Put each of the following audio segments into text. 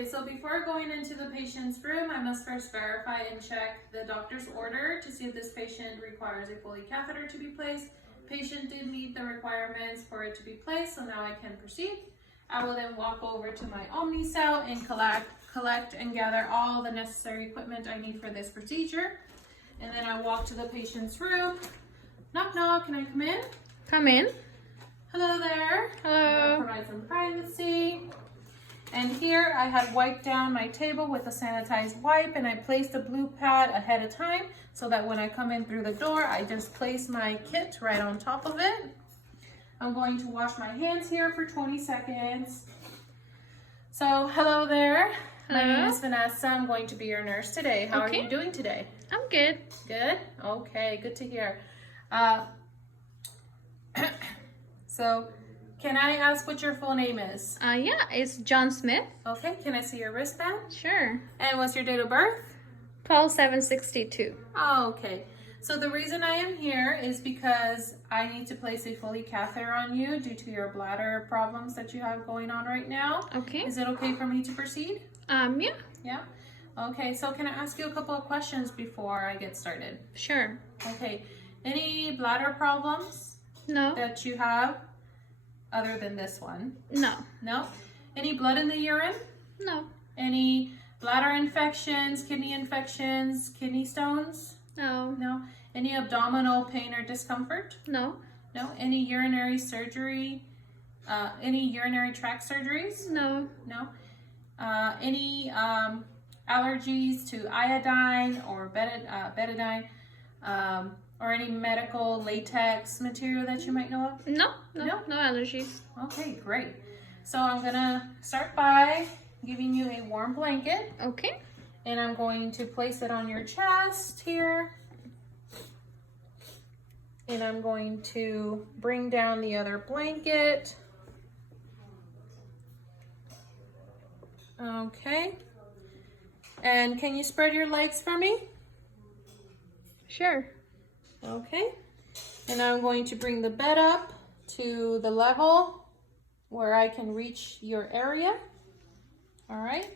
Okay, so before going into the patient's room, I must first verify and check the doctor's order to see if this patient requires a Foley catheter to be placed. Patient did meet the requirements for it to be placed, so now I can proceed. I will then walk over to my Omnicell and collect and gather all the necessary equipment I need for this procedure. And then I walk to the patient's room. Knock, knock, can I come in? Come in. Hello there. Hello. Provide some privacy. And here I had wiped down my table with a sanitized wipe, and I placed a blue pad ahead of time so that when I come in through the door, I just place my kit right on top of it. I'm going to wash my hands here for 20 seconds. So hello there. Hello. My name is Vanessa. I'm going to be your nurse today. How are you doing today? I'm good. Good? Okay, good to hear. So, can I ask what your full name is? Yeah, it's John Smith. Okay, can I see your wristband? Sure. And what's your date of birth? 12/7/62. Oh, okay. So the reason I am here is because I need to place a Foley catheter on you due to your bladder problems that you have going on right now. Okay. Is it okay for me to proceed? Yeah. Yeah? Okay, so can I ask you a couple of questions before I get started? Sure. Okay. Any bladder problems No. that you have other than this one? No. No? Any blood in the urine? No. Any bladder infections, kidney stones? No. No. Any abdominal pain or discomfort? No. No. Any urinary surgery? Any urinary tract surgeries? No. No. Any allergies to iodine or betadine? Or any medical latex material that you might know of? No. No. No allergies. Okay, great. So I'm gonna start by giving you a warm blanket. Okay. And I'm going to place it on your chest here. And I'm going to bring down the other blanket. Okay. And can you spread your legs for me? Sure. Okay. And I'm going to bring the bed up to the level where I can reach your area. All right.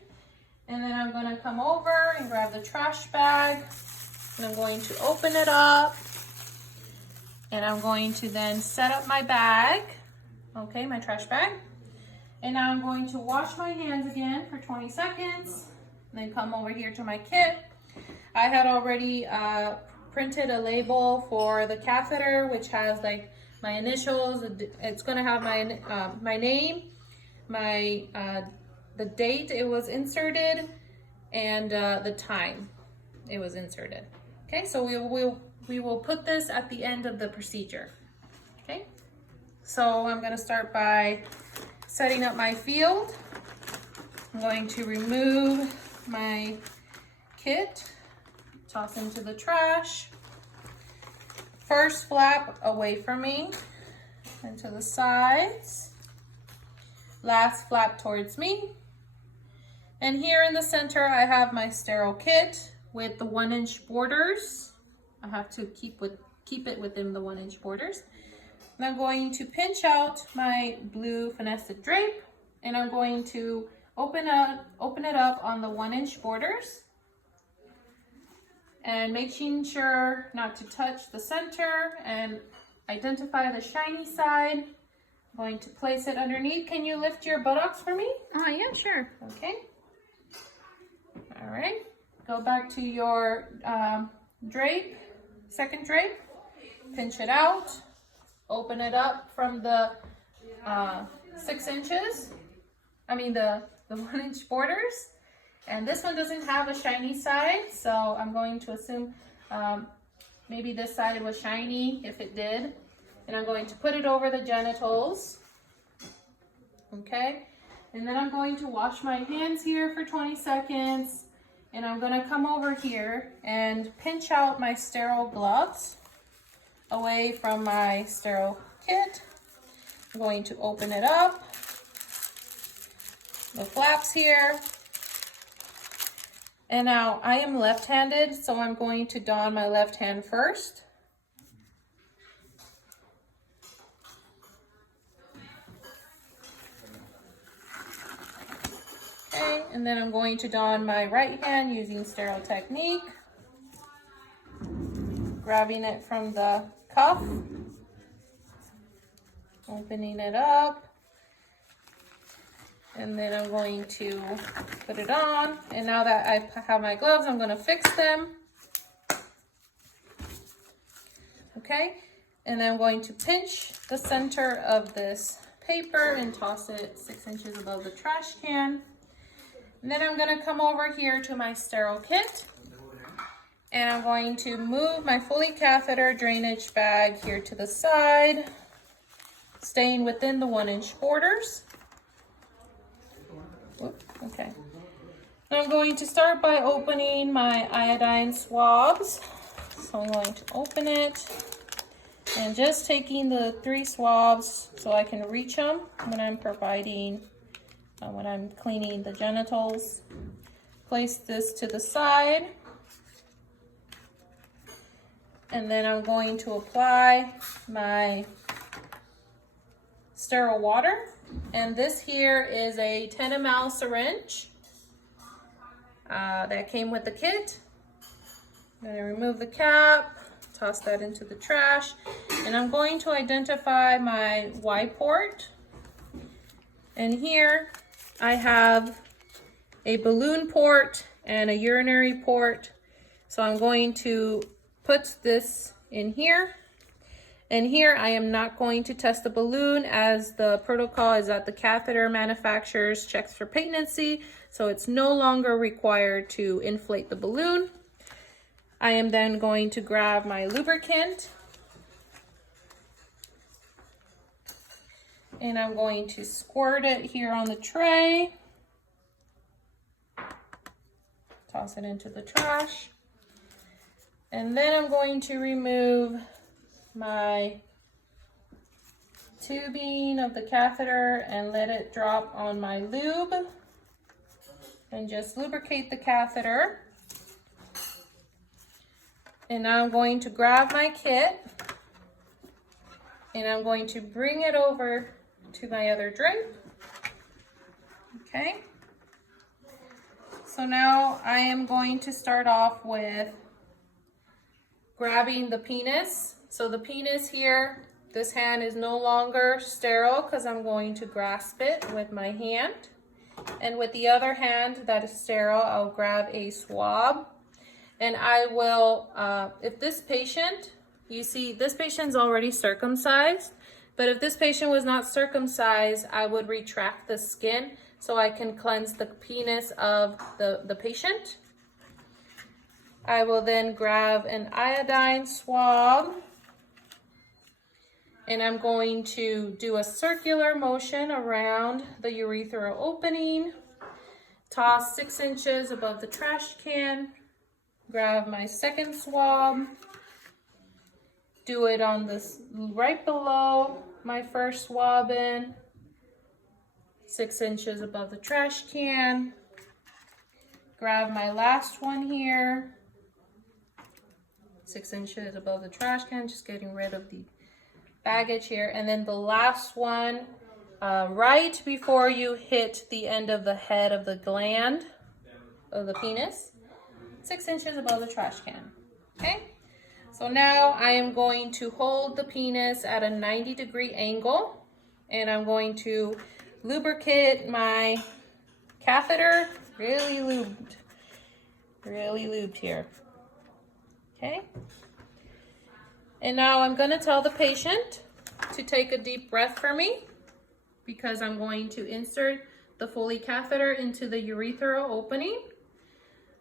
And then I'm going to come over and grab the trash bag. And I'm going to open it up. And I'm going to then set up my bag. Okay, my trash bag. And now I'm going to wash my hands again for 20 seconds. And then come over here to my kit. I had already printed a label for the catheter, which has like my initials. It's going to have my name, the date it was inserted, and the time it was inserted. Okay, so we will put this at the end of the procedure. Okay, so I'm going to start by setting up my field. I'm going to remove my kit, toss into the trash. First flap away from me and to the sides. Last flap towards me. And here in the center, I have my sterile kit with the 1-inch borders. I have to keep it within the 1-inch borders. And I'm going to pinch out my blue finessed drape, and I'm going to open it up on the 1-inch borders. And making sure not to touch the center and identify the shiny side. I'm going to place it underneath. Can you lift your buttocks for me? Yeah, sure. Okay. All right. Go back to your drape, second drape. Pinch it out. Open it up from the 6 inches. I mean the 1-inch borders. And this one doesn't have a shiny side, so I'm going to assume maybe this side was shiny if it did. And I'm going to put it over the genitals. Okay. And then I'm going to wash my hands here for 20 seconds. And I'm going to come over here and pinch out my sterile gloves away from my sterile kit. I'm going to open it up. The flaps here. And now I am left-handed, so I'm going to don my left hand first. Okay, and then I'm going to don my right hand using sterile technique. Grabbing it from the cuff. Opening it up. And then I'm going to put it on. And now that I have my gloves, I'm going to fix them. Okay, and then I'm going to pinch the center of this paper and toss it 6 inches above the trash can. And then I'm going to come over here to my sterile kit. And I'm going to move my Foley catheter drainage bag here to the side, staying within the 1-inch borders. Okay. And I'm going to start by opening my iodine swabs. So I'm going to open it and just taking the 3 swabs so I can reach them when I'm when I'm cleaning the genitals. Place this to the side. And then I'm going to apply my sterile water. And this here is a 10 ml syringe that came with the kit. I'm going to remove the cap, toss that into the trash, and I'm going to identify my Y port. And here I have a balloon port and a urinary port. So I'm going to put this in here. And here I am not going to test the balloon, as the protocol is that the catheter manufacturers checks for patency, so it's no longer required to inflate the balloon. I am then going to grab my lubricant and I'm going to squirt it here on the tray. Toss it into the trash. And then I'm going to remove my tubing of the catheter and let it drop on my lube and just lubricate the catheter. And now I'm going to grab my kit and I'm going to bring it over to my other drape. Okay. So now I am going to start off with grabbing the penis. So the penis here, this hand is no longer sterile because I'm going to grasp it with my hand. And with the other hand that is sterile, I'll grab a swab. And I will, if this patient, you see this patient's already circumcised, but if this patient was not circumcised, I would retract the skin so I can cleanse the penis of the patient. I will then grab an iodine swab and I'm going to do a circular motion around the urethral opening, toss 6 inches above the trash can, grab my second swab, do it on this right below my first swab in, 6 inches above the trash can, grab my last one here, 6 inches above the trash can, just getting rid of the baggage here. And then the last one, right before you hit the end of the head of the gland of the penis, 6 inches above the trash can. Okay, so now I am going to hold the penis at a 90-degree angle and I'm going to lubricate my catheter, really lubed here. Okay, and now I'm going to tell the patient to take a deep breath for me because I'm going to insert the Foley catheter into the urethral opening.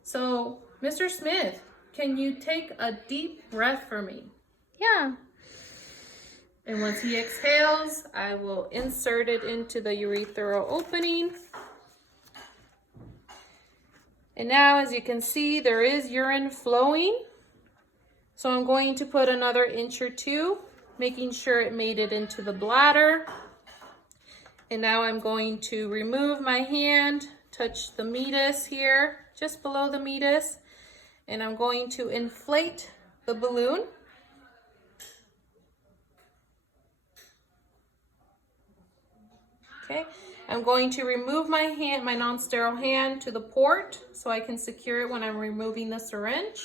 So, Mr. Smith, can you take a deep breath for me? Yeah. And once he exhales, I will insert it into the urethral opening. And now, as you can see, there is urine flowing. So I'm going to put another inch or two, making sure it made it into the bladder. And now I'm going to remove my hand, touch the meatus here, just below the meatus. And I'm going to inflate the balloon. Okay, I'm going to remove my hand, my non-sterile hand, to the port so I can secure it when I'm removing the syringe,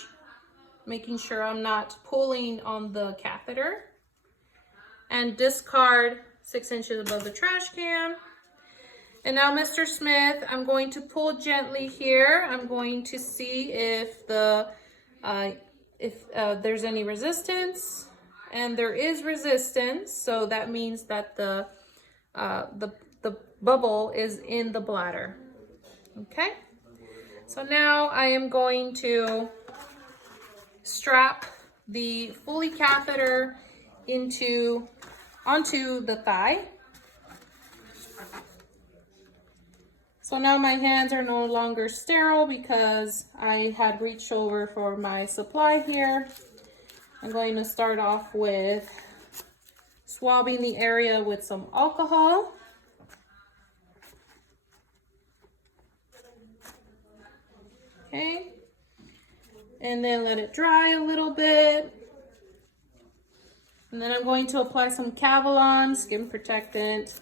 making sure I'm not pulling on the catheter. And discard 6 inches above the trash can. And now, Mr. Smith, I'm going to pull gently here. I'm going to see if there's any resistance, and there is resistance. So that means that the bubble is in the bladder. Okay. So now I am going to strap the Foley catheter onto the thigh. So now my hands are no longer sterile because I had reached over for my supply here. I'm going to start off with swabbing the area with some alcohol. Okay. And then let it dry a little bit. And then I'm going to apply some Cavalon skin protectant.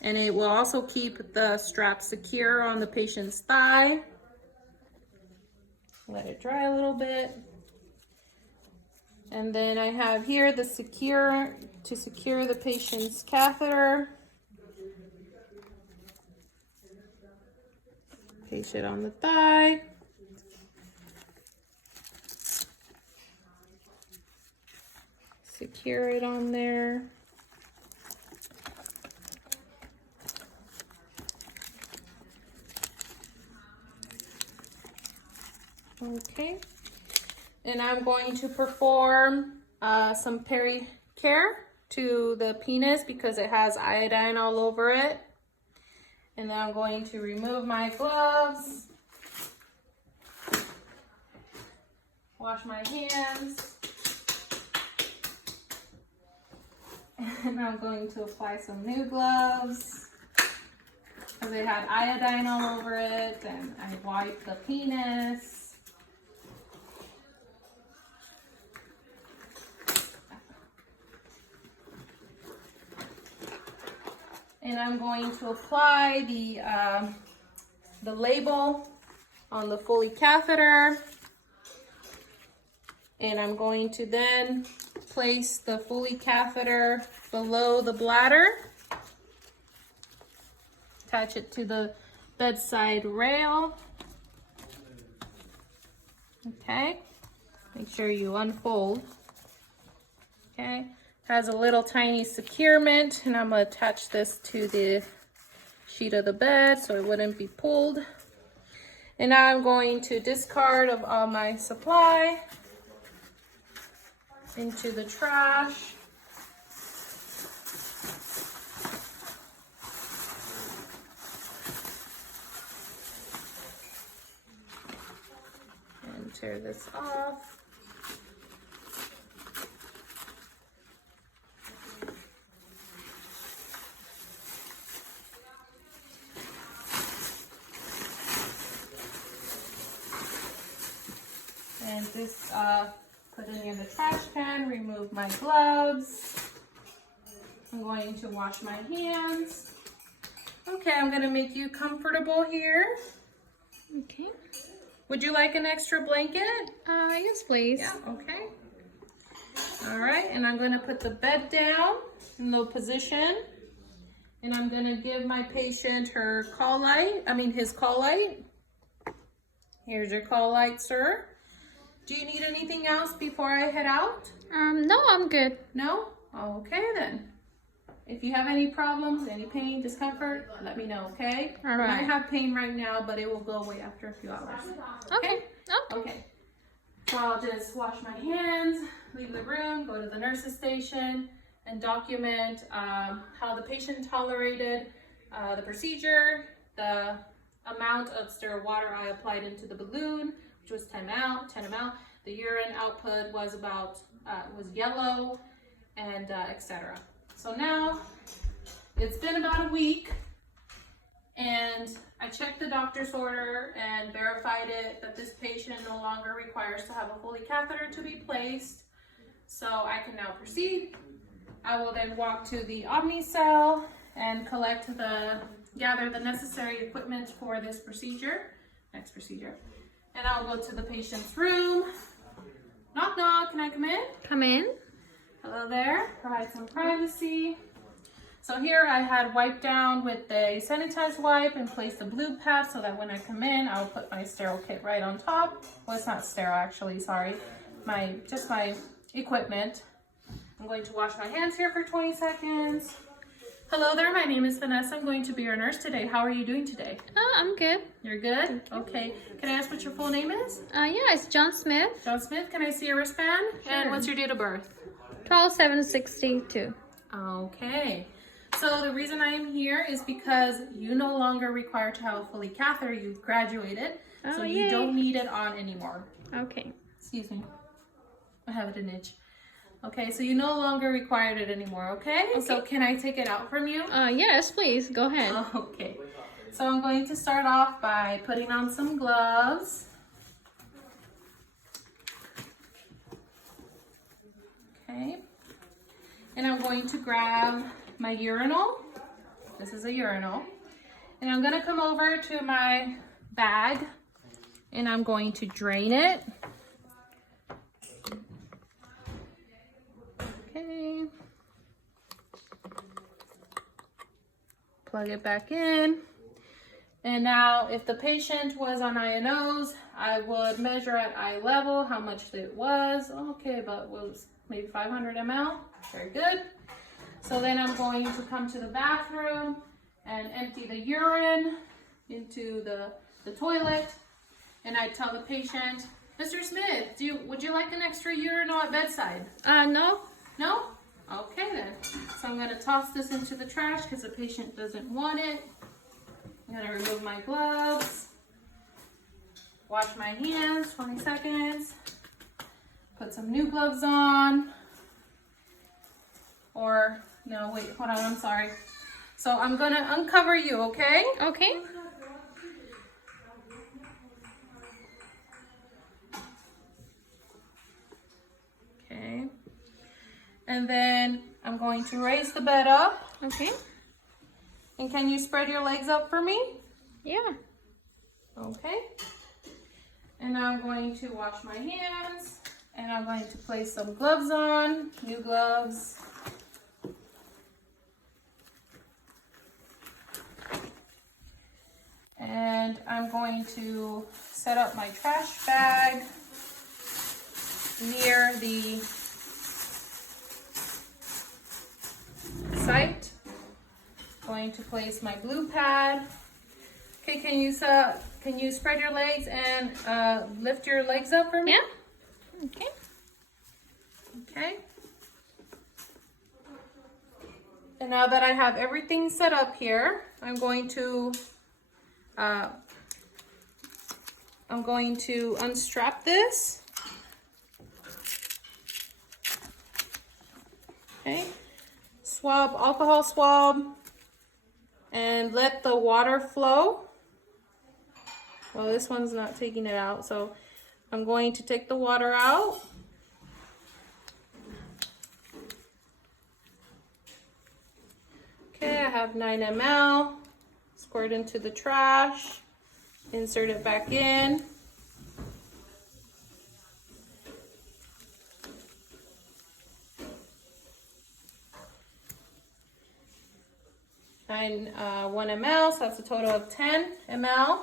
And it will also keep the strap secure on the patient's thigh. Let it dry a little bit. And then I have here to secure the patient's catheter. Place it on the thigh. Secure it on there. Okay, and I'm going to perform some Peri-Care to the penis because it has iodine all over it. And then I'm going to remove my gloves, wash my hands, and I'm going to apply some new gloves because it had iodine all over it, and I wiped the penis. And I'm going to apply the label on the Foley catheter. And I'm going to then place the Foley catheter below the bladder. Attach it to the bedside rail. Okay. Make sure you unfold. Okay. Has a little tiny securement, and I'm going to attach this to the sheet of the bed so it wouldn't be pulled. And now I'm going to discard of all my supply into the trash. And tear this off. And just put it in the trash can, remove my gloves. I'm going to wash my hands. Okay, I'm gonna make you comfortable here. Okay. Would you like an extra blanket? Yes, please. Yeah, okay. All right, and I'm gonna put the bed down in low position. And I'm gonna give my patient his call light. Here's your call light, sir. Do you need anything else before I head out? No, I'm good. No? Okay then. If you have any problems, any pain, discomfort, let me know, okay? All right. I might have pain right now, but it will go away after a few hours. Okay. Okay. So I'll just wash my hands, leave the room, go to the nurse's station, and document how the patient tolerated the procedure, the amount of sterile water I applied into the balloon, which was 10 ml. The urine output was was yellow, and etc. So now it's been about a week, and I checked the doctor's order and verified that this patient no longer requires to have a Foley catheter to be placed. So I can now proceed I will then walk to the Omnicell and gather the necessary equipment for this procedure, next procedure. And I'll go to the patient's room. Knock, knock, can I come in? Come in. Hello there, provide some privacy. So here I had wiped down with the sanitized wipe and placed the blue pad so that when I come in, I'll put my sterile kit right on top. Well, it's not sterile actually, sorry. Just my equipment. I'm going to wash my hands here for 20 seconds. Hello there, my name is Vanessa. I'm going to be your nurse today. How are you doing today? I'm good. You're good? Okay. Can I ask what your full name is? Yeah, it's John Smith. John Smith, can I see your wristband? Sure. And what's your date of birth? 12/7/62. Okay. So the reason I am here is because you no longer require to have a Foley catheter. You've graduated, so you don't need it on anymore. Okay. Excuse me. I have it an itch. Okay, so you no longer require it anymore, okay? So can I take it out from you? Yes, please. Go ahead. Okay. So I'm going to start off by putting on some gloves. Okay. And I'm going to grab my urinal. This is a urinal. And I'm going to come over to my bag and I'm going to drain it. Okay. Plug it back in. And now if the patient was on INOs, I would measure at eye level how much it was. Okay, but it was maybe 500 ml. Very good. So then I'm going to come to the bathroom and empty the urine into the toilet. And I tell the patient, Mr. Smith, would you like an extra urinal at bedside? No. No? Okay then. So I'm going to toss this into the trash because the patient doesn't want it. I'm going to remove my gloves. Wash my hands, 20 seconds. Put some new gloves on. Or, no, wait, hold on, I'm sorry. So I'm going to uncover you, okay? Okay. Okay. And then I'm going to raise the bed up. Okay. And can you spread your legs up for me? Yeah. Okay. And now I'm going to wash my hands. And I'm going to place some gloves on, new gloves. And I'm going to set up my trash bag near the site. Going to place my blue pad. Okay, can you spread your legs and lift your legs up for me? Yeah. Okay. Okay. And now that I have everything set up here, I'm going to unstrap this. Okay. Swab, alcohol swab, and let the water flow. Well, this one's not taking it out, so I'm going to take the water out. Okay, I have 9 ml. Squirt into the trash. Insert it back in. And 1 ml, so that's a total of 10 ml.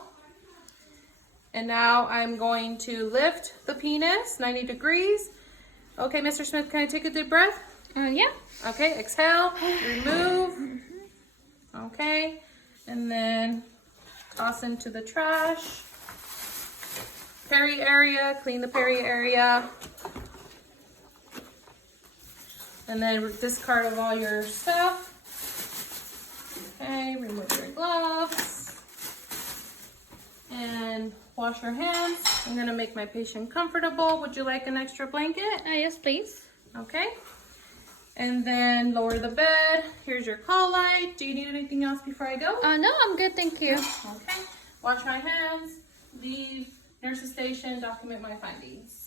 And now I'm going to lift the penis 90 degrees. Okay, Mr. Smith, can I take a deep breath? Yeah. Okay, exhale, remove. Okay, and then toss into the trash. Peri area, clean the peri area. And then discard of all your stuff. Okay, remove your gloves. And wash your hands. I'm gonna make my patient comfortable. Would you like an extra blanket? Yes, please. Okay. And then lower the bed. Here's your call light. Do you need anything else before I go? No, I'm good, thank you. Okay. Wash my hands. Leave nurse's station. Document my findings.